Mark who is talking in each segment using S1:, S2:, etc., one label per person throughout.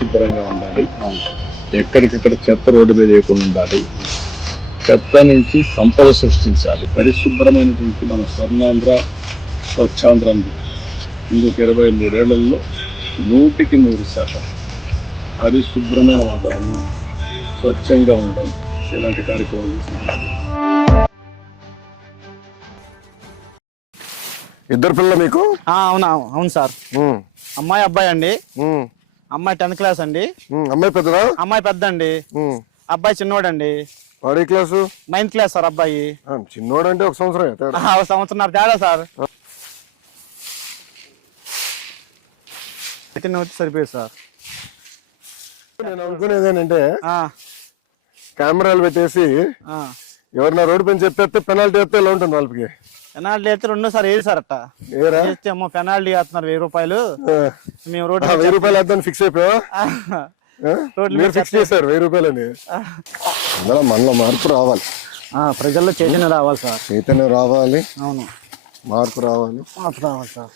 S1: శుభ్రంగా ఉండాలి. ఎక్కడికక్కడ చెత్త రోడ్డు మీద వేయకుండా ఉండాలి. చెత్త నుంచి సంపద సృష్టించాలి. పరిశుభ్రమైనటువంటి మన స్వర్ణాంధ్ర, స్వచ్ఛాంధ్ర ఇంకొక 23 ఏళ్లలో 100% పరిశుభ్రమైన వాతావరణం, స్వచ్ఛంగా ఉండడం ఇలాంటి కార్యక్రమాలు తీసుకుంటాం.
S2: ఇద్దరు పిల్లలు మీకు?
S3: అవును సార్. అమ్మాయి అబ్బాయి అండి. అమ్మాయి 10th క్లాస్ అండి.
S2: అమ్మాయి పెద్దదా?
S3: అమ్మాయి పెద్ద అండి. అబ్బాయి చిన్నోడండి.
S2: వాడి క్లాసు?
S3: 9th class sir. అబ్బాయి
S2: చిన్నోడు అంటే 1 సంవత్సరం
S3: ఒక సంవత్సరం తేడా సార్. సరిపోయింది సార్.
S2: నేను అనుకునేదేనంటే కెమెరాలు పెట్టేసి ఎవరిన రోడ్డు పైన చెప్పేస్తే పెనాల్టీ వేస్తే ఎలా ఉంటుంది వాళ్ళకి?
S3: పెనాల్టీ అయితే రెండోసారి వేది సార్. అట్ట అమ్మో పెనాల్టీ వేస్తున్నారు 1000 రూపాయలు. మేము రోడ్డు
S2: 1000 రూపాయలు వేద్దాం ఫిక్స్ అయిపోయా? రోడ్లు ఫిక్స్ చేశారు 1000 రూపాయలని. అందులో మనలో మార్పు రావాలి,
S3: ప్రజల్లో చైతన్యం రావాలి సార్.
S2: చైతన్యం రావాలి.
S3: అవును,
S2: మార్పు రావాలి.
S3: మార్పు రావాలి సార్.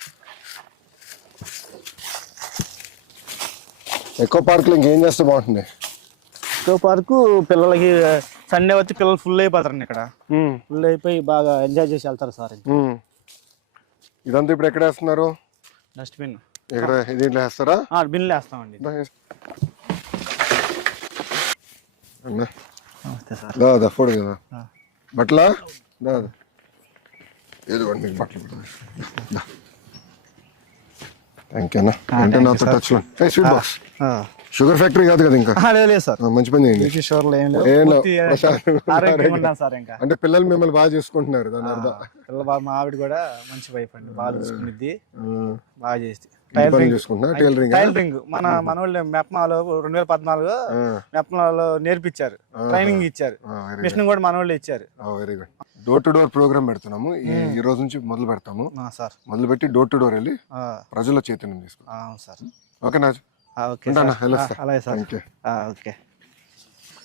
S2: ఎక్కువ పార్కులు ఇంకేం చేస్తే బాగుంటుంది?
S3: ఎక్కువ పార్కు పిల్లలకి సండే వచ్చి పిల్లలు ఫుల్ అయిపోతారండి. ఇక్కడ ఫుల్ అయిపోయి బాగా ఎంజాయ్ చేసి వెళ్తారు సార్.
S2: ఇదంతా ఇప్పుడు ఎక్కడ వేస్తున్నారు?
S3: డస్ట్బిన్
S2: ఇక్కడ దీంట్లో వేస్తారా?
S3: బిన్లు వేస్తామండి. నమస్తే సార్.
S2: దాదా ఫోడు కదా బట్టలా? దాదా ఏదోండి మీకు బట్టలు. థ్యాంక్ యూ అన్న. అంటే నాతో టచ్లో స్వీట్ బాక్స్. షుగర్ ఫ్యాక్టరీ కాదు కదా ఇంకా?
S3: లేదు సార్.
S2: మంచి పని చేయండి. అంటే పిల్లలు మిమ్మల్ని బాగా చూసుకుంటున్నారు దాని అర్థం.
S3: పిల్లలు బాగా, మా ఆవిడ కూడా మంచి వైఫ్ అండి, బాగా చూసుకునిద్ది, బాగా చేసి. టైలరింగ్ మన వాళ్ళు మెప్మాలో 2014 మెప్మాలో నేర్పించారు, ట్రైనింగ్ ఇచ్చారు. మిషన్ కూడా మన వాళ్ళు ఇచ్చారు.
S2: Very good. Door to door programme పెడుతున్నాము. ఈ రోజు నుంచి మొదలు పెడతాము
S3: సార్.
S2: మొదలు పెట్టి డోర్ టు డోర్ వెళ్ళి ప్రజల చైతన్యం తీసుకుంటాం.
S3: సార్.
S2: ఓకేనా?
S3: అలాగే సార్. ఓకే.